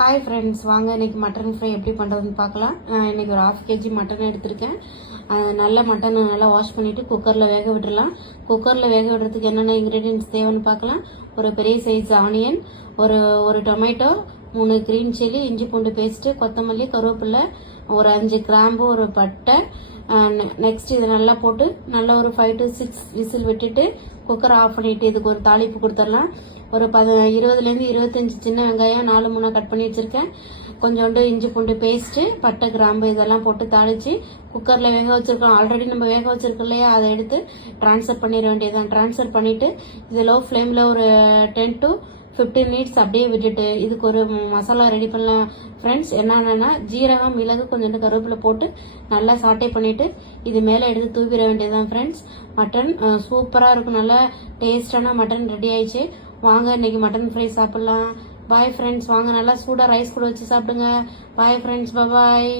Hi friends, வாங்க இன்னைக்கு mutton fry எப்படி பண்ணுறதுன்னு பார்க்கலாம். நான் இன்னைக்கு ஒரு 1/2 kg மட்டன் எடுத்திருக்கேன். நல்ல மட்டனை நல்லா வாஷ் பண்ணிவிட்டு குக்கரில் வேக விட்டுடலாம். குக்கரில் வேக விடுறதுக்கு என்னென்ன இன்க்ரீடியன்ட்ஸ் தேவைன்னு பார்க்கலாம். ஒரு பெரிய சைஸ் ஆனியன், ஒரு டொமேட்டோ, 3 கிரீன் சில்லி, இஞ்சி பூண்டு பேஸ்ட்டு, கொத்தமல்லி, கருவேப்பிலை, ஒரு 5 கிராம்பு, ஒரு பட்டை. நெக்ஸ்ட் இதை நல்லா போட்டு நல்லா ஒரு 5 to 6 விசில் விட்டுட்டு குக்கரை ஆஃப் பண்ணிட்டு இதுக்கு ஒரு தாளிப்பு கொடுத்துடலாம். ஒரு 20 to 25 சின்ன வெங்காயம் 4-3 கட் பண்ணி வச்சிருக்கேன். கொஞ்சோண்டு இஞ்சி பூண்டு பேஸ்ட்டு, பட்டை, கிராம்பு இதெல்லாம் போட்டு தாளித்து குக்கரில் வேக வச்சிருக்கோம். ஆல்ரெடி நம்ம வேக வச்சிருக்கோம் இல்லையா, அதை எடுத்து ட்ரான்ஸ்ஃபர் பண்ணிட வேண்டியதான். ட்ரான்ஸ்ஃபர் பண்ணிவிட்டு இது லோ ஃப்ளேமில் ஒரு 10 to 15 மினிட்ஸ் அப்படியே விட்டுட்டு இதுக்கு ஒரு மசாலா ரெடி பண்ணலாம் ஃப்ரெண்ட்ஸ். என்னென்னா ஜீரகம், மிளகு, கொஞ்சோண்டு கருவேப்பிலை போட்டு நல்லா சாட்டே பண்ணிவிட்டு இது மேலே எடுத்து தூவிட வேண்டியதுதான் ஃப்ரெண்ட்ஸ். மட்டன் சூப்பராக இருக்கும். நல்லா டேஸ்டான மட்டன் ரெடி ஆயிடுச்சு. வாங்க இன்னைக்கு மட்டன் ஃப்ரை சாப்பிட்லாம். Bye friends. வாங்க நல்லா சூடாக ரைஸ் கூட வச்சு சாப்பிடுங்க. பாய் ஃப்ரெண்ட்ஸ், பாய்.